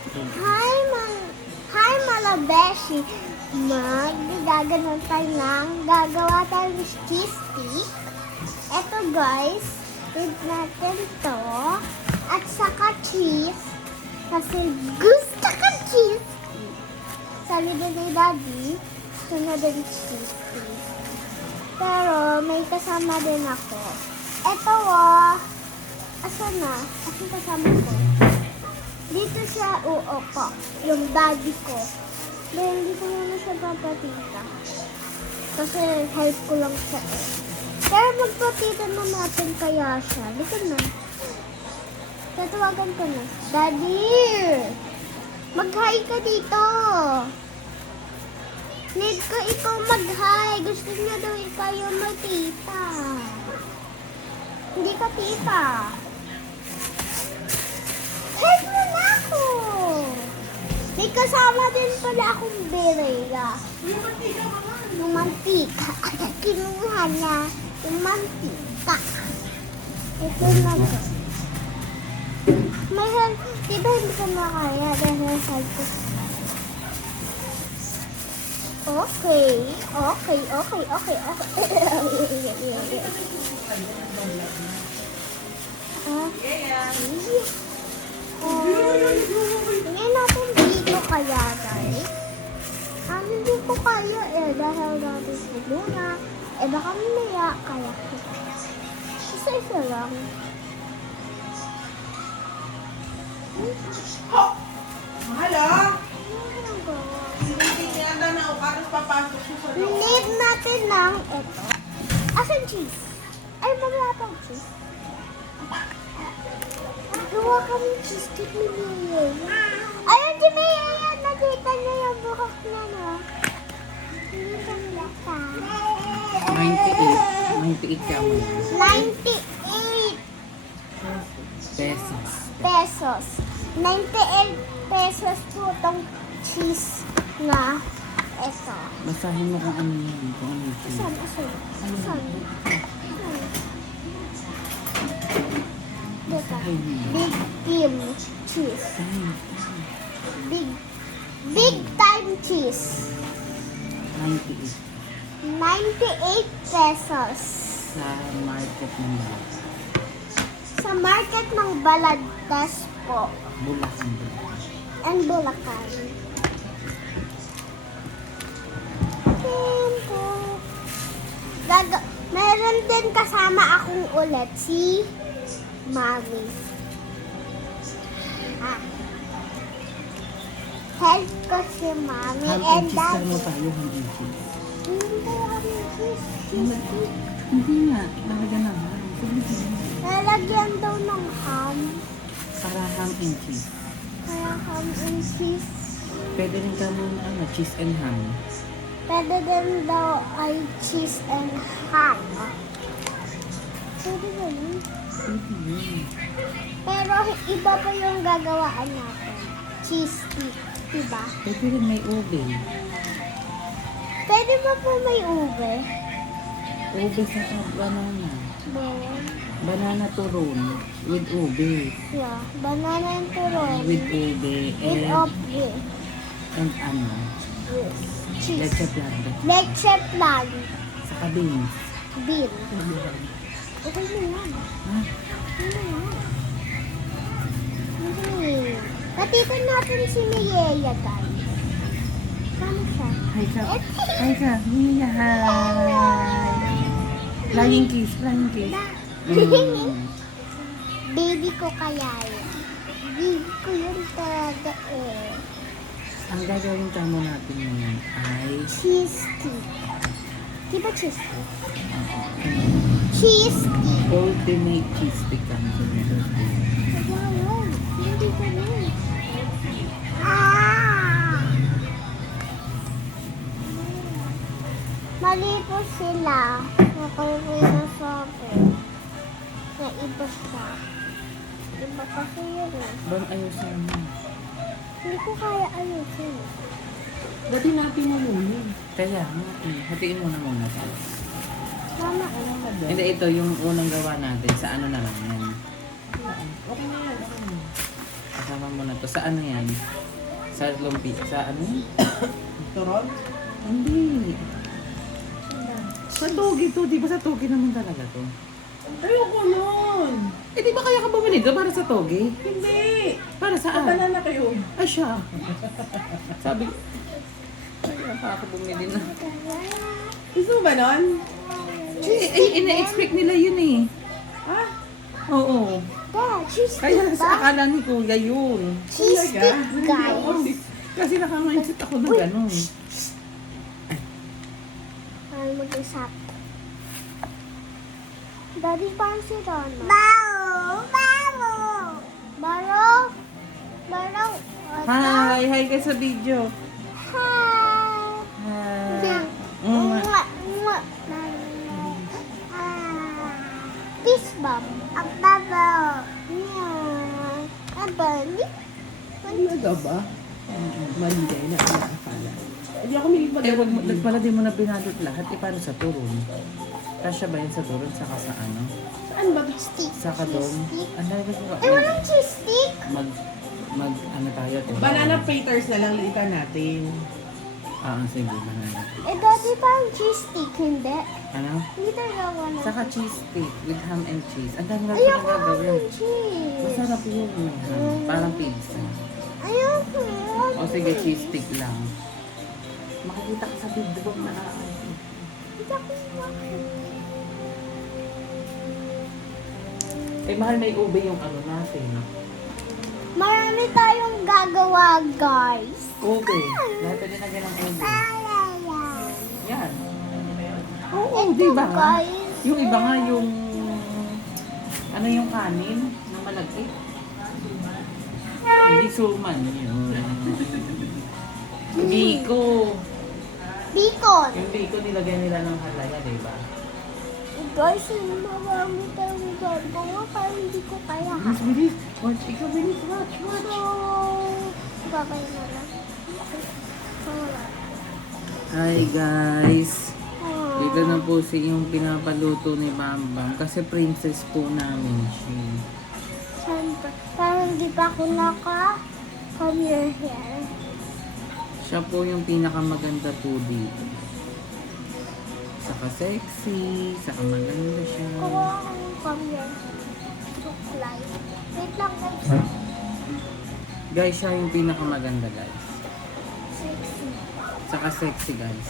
Hi, Malabeshi. Gaganon tayo gagawa tayo ng cheese stick. Eto guys, need natin to. At saka cheese. Kasi gusto ko cheese. Sabi din ni Daddy, gusto na din cheese stick. Pero may kasama din ako. Eto asan na? Asan kasama ko? Dito siya uupo. Yung daddy ko. Dahil hindi ko naman siya papatita. Kasi help ko lang siya eh. Pero magpatita na natin kaya siya. Dito na. Tatawagan ko na. Daddy! Mag-hi ka dito! Need ko ikaw mag-hi. Gusto niya daw ikaw yung magtita. Hindi ka tita. Help mo na ako! May kasama din pala akong bereya. Yung mantika. Kinuha niya yung mantika. Ito na to. May help. Diba hindi ko makaya dahil help ko. Okay. Tingnan natin dito kaya guys. Hindi ko kaya dahil natin sa luna. Baka mamaya kaya ko. Isa lang. Mahal ah! Hindi niya na ukaros papasok siya sa loob. Need natin ng ito. Asan cheese? Ay, wala pang cheese. Gawa kami cheese stick ni Mia. Ayun si Mia yan. Nakita niya yung buhok na no. Hindi ka nila ka. 98 ka mo. 98 Pesos. 98 pesos po itong cheese na ito. Basahin mo kung ano yun. Kung ano yun. Asan? Dito. Basahin mo. Big team cheese. Basahin. Big time cheese. 98. 98 pesos. Sa market ng Balad. Sa market ng Balagtas po. Bulacan. And Bulacan. Tempo. Meron din kasama akong ulit si Mami. Help ko si Mami Ham and and cheese ka mo Daddy. tayo. Ham and cheese. Hindi kami cheese. Hindi nga. Talaga naman. Lalagyan daw ng ham. Para ham and cheese. Kaya ham and cheese. Pwede rin ka mo cheese and ham. Pwede din daw ay cheese and ham. Pwede ganun. Pwede yun. Pero iba pa yung gagawaan natin. Cheese stick, diba? Pwede rin may ube. Pwede ba po may ube? Ube sa banana. Bawang. Banana turon with ube. Yeah. Banana and turon. With ube With and, ube. and ano. With cheese. Leche plan. Leche plan. Saka beans. Bean. Okay na yan. Ha? Okay na yan. Okay. Patipan natin si Miyeya, guys. Kano siya? Hi ka. Hi ka. Mia, hi. Flying kiss. Flying kiss. Baby ko kaya yun. Baby ko yun talaga eh. Ang gagawin tamo natin ngayon ay Cheese stick. Di ba cheese stick? Cheese stick. ultimate cheese stick ang Wow, hindi ko na. Ah! Mali po sila. Nakalagay sa akin. Na iba siya. Iba kasi yun eh. Bang ayusin mo. Hindi ko kaya ayusin. Dati natin mo muna. Kaya, hatiin mo na muna tayo. Mama, Hindi, ito yung unang gawa natin. Sa ano na lang yan. Okay na yan. Kasama mo na to. Sa ano yan? Sa lumpi. Sa ano yan? Turon? Hindi. Sa togi to. Di ba sa togi naman talaga to? Ayoko nun. Eh di ba kaya ka bumili doon para sa togi? Hindi. Para saan? Banana kayo. Ay siya. Sabi ko. Kaya pa ako bumili na. Gusto mo ba nun? Ina-expect nila yun eh. Ah? Oo. Dad, cheese Kaya stick sa ba? akala ni Kuya yun. Cheese stick, guys. Kasi naka-mindset ako na gano'n. Ay, mag-usap. Daddy, parang si Rana. Baro! Baro! Baro! Baro! Hi! Hi ka sa video. Hi! Hi. Mwah! Mwah! Ah. Peace bomb. Ang babo. Yeah. Abali. Talaga ba? Mali kayo na akala. Hindi ako may Eh, wag mo, pala di mo na binalot lahat. Eh, paano sa turon? Kasya ba yan sa turon? Saka sa ano? Saan ba? Stick. Sa kadong? Cheese stick. Ang dahil ko. Eh, walang cheese stick. Ano tayo? Turon? Banana fritters na lang liitan natin. Sige. Banana. Eh, daddy, parang cheese stick, hindi? Ano? Hindi talaga ako na. Saka cheese stick with ham and cheese. Ang dami natin Ayoko na gagawin. ng cheese. Masarap yun. May ham. Parang pizza. Ayoko. O sige, cheese stick lang. Makikita ka sa video na Hindi ako sumakit. Eh, mahal may ube yung ano natin. Marami tayong gagawa, guys. Ube. Lahat pwede na ganang ube. Yan. Oo, Ito, di ba? guys. Yung iba nga yung... Ano yung kanin na malagkit? Hindi suman yun. Biko. Bacon. Yung biko nilagay nila ng halaya, di ba? Guys, marami tayong gagawa para hindi ko kaya. Bilis, bilis. Watch, ikaw bilis. Watch, watch. So, babay na lang. Wala. Hi guys. Ah. Dito na po si yung pinapaluto ni Bambang. Kasi princess po namin siya. Siyempre, parang di pa ako come your hair. Siya po yung pinakamaganda po dito. Saka sexy, saka maganda siya. Kuha akong come your look like. Wait lang, guys. Guys, siya yung pinakamaganda guys. Sexy. Saka sexy guys.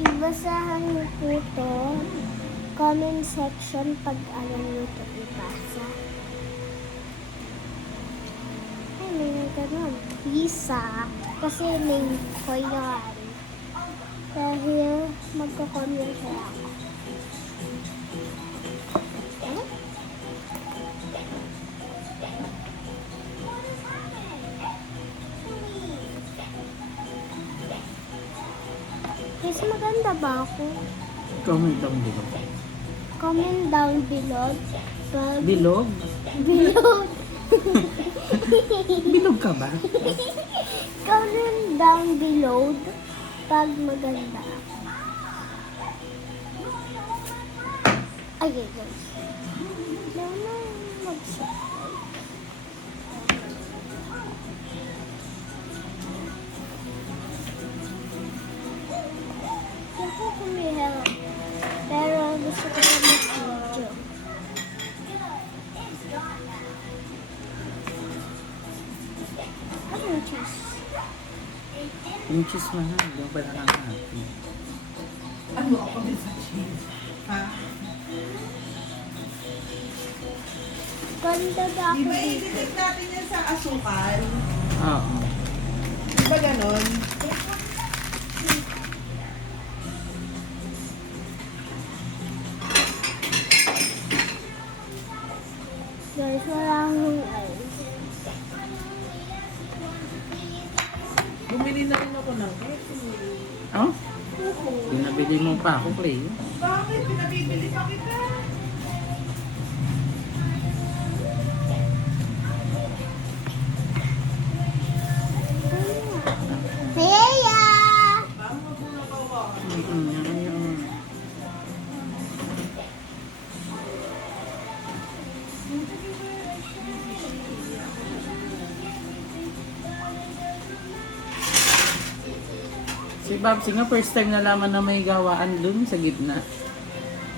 Ibasahan niyo po ito. Comment section pag alam niyo ito ibasa. Ay, may ganun. Lisa. Kasi name ko yan. Dahil magko-comment siya ako. Ano? Guys, maganda ba ako? Comment down below. Comment down below. Pag Bilog? below. Bilog ka ba? Comment down below pag maganda ako. Ay, guys. Ano mag-subscribe? Hindi ako kumihirap. Pero gusto ko na mag-video. Ano yung cheese? Yung cheese mahal. Yung pala kang happy. Ano ako din sa cheese? Ha? Ganda ba Di ako ba dito? i-detect natin yan sa asukal? Oo. Di ba ganon? Guys, wala akong ice. Bumili na rin ako ng ketchup. Oh? Oo. Yung nabili Bibili mo pa ako, Clay. Bakit? Pinabibili pa kita. Heya! Bakit mo na bawa? Ayun. Si Babsi nga, first time nalaman na may gawaan dun sa gitna.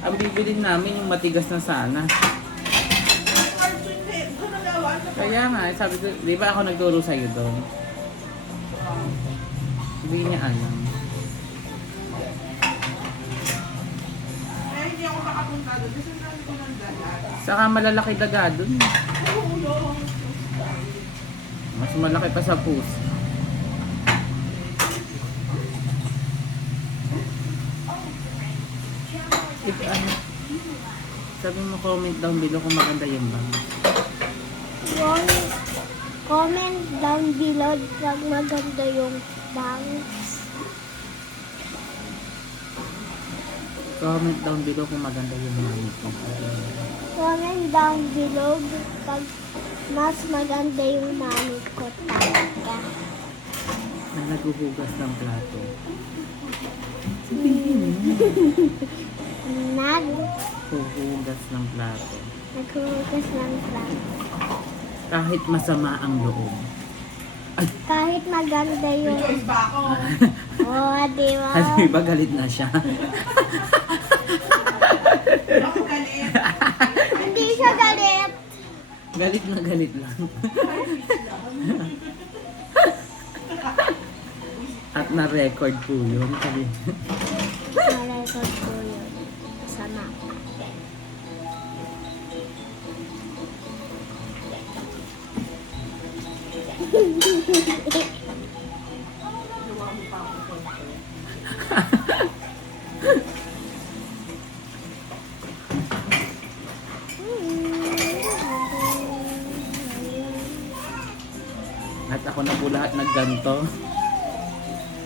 Ang bibilin namin yung matigas na sana. Cartoon na eh. Ito nagawa na pa. Kaya nga, sabi ko, di ba ako nagturo sa'yo doon? Hindi niya alam. Kaya hindi ako makapunta doon. Kasi sabi ko ng dagat. Saka malalaki daga doon. Ulo. Mas malaki pa sa puso. If ano, sabi mo comment down below kung maganda yung bang. Comment down below pag maganda yung bangs. Comment down below kung maganda yung mami ko. Comment down below pag mas maganda yung mami ko talaga. Na naghuhugas ng plato. Huhugas ng plato. Naghuhugas ng plato. Kahit masama ang loob. Kahit maganda May yung... choice ba ako? Oh, di ba? Kasi ba galit na siya? Ako galit. Hindi siya galit. Galit na galit lang. At na-record po yun. Malay ko po yun. Sa mapa. At ako na po lahat nagganto.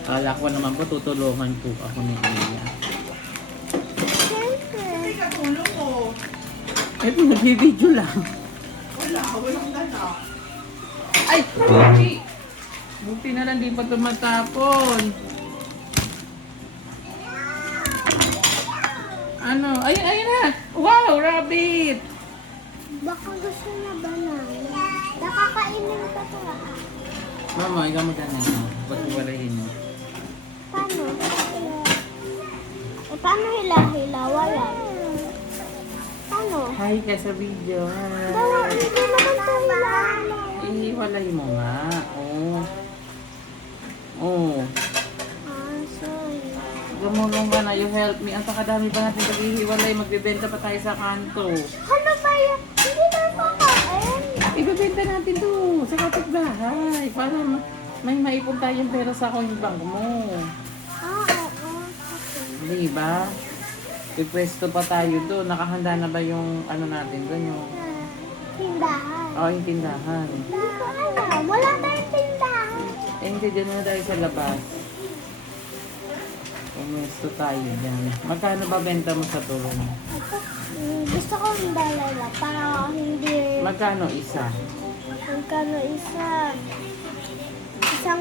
Kala ko naman po tutulungan po ako ni Nia. May katulong ko. Eh, nagbibideo lang. Wala. Walang dala. Ay! Buti! Buti na lang di pa tumatapon. Ano? Ayun, ayun na! Wow! Rabbit! Baka gusto na banana. Nakakainin ka to ah. Mama, ikaw magkano ito? Pag-iwalayin mo. Paano? Paano hila-hila? Wala. Paano? Hi ka sa video. Wala, Hi! hindi naman to hila-hila. Ihiwalay mo nga. Oh. Oh. Ah, sorry. Gumulong ka na. You help me. Ang pakadami pa natin pag-ihiwalay. Magbibenta pa tayo sa kanto. Ano ba yan? Hindi na makain. Ibebenta natin to sa kapitbahay. Para may maipon tayong pera sa coin bank mo. Ah, oo. Okay. Di ba? Pipwesto pa tayo doon. Nakahanda na ba yung ano natin doon? Yung... Tindahan. Oh, yung tindahan. Hindi ko alam. Wala tayong tindahan. Eh, hindi dyan na tayo sa labas. Pumwesto tayo dyan. Magkano ba benta mo sa tulong? Gusto ko yung dalala para hindi... Magkano isa? Magkano isa? $1.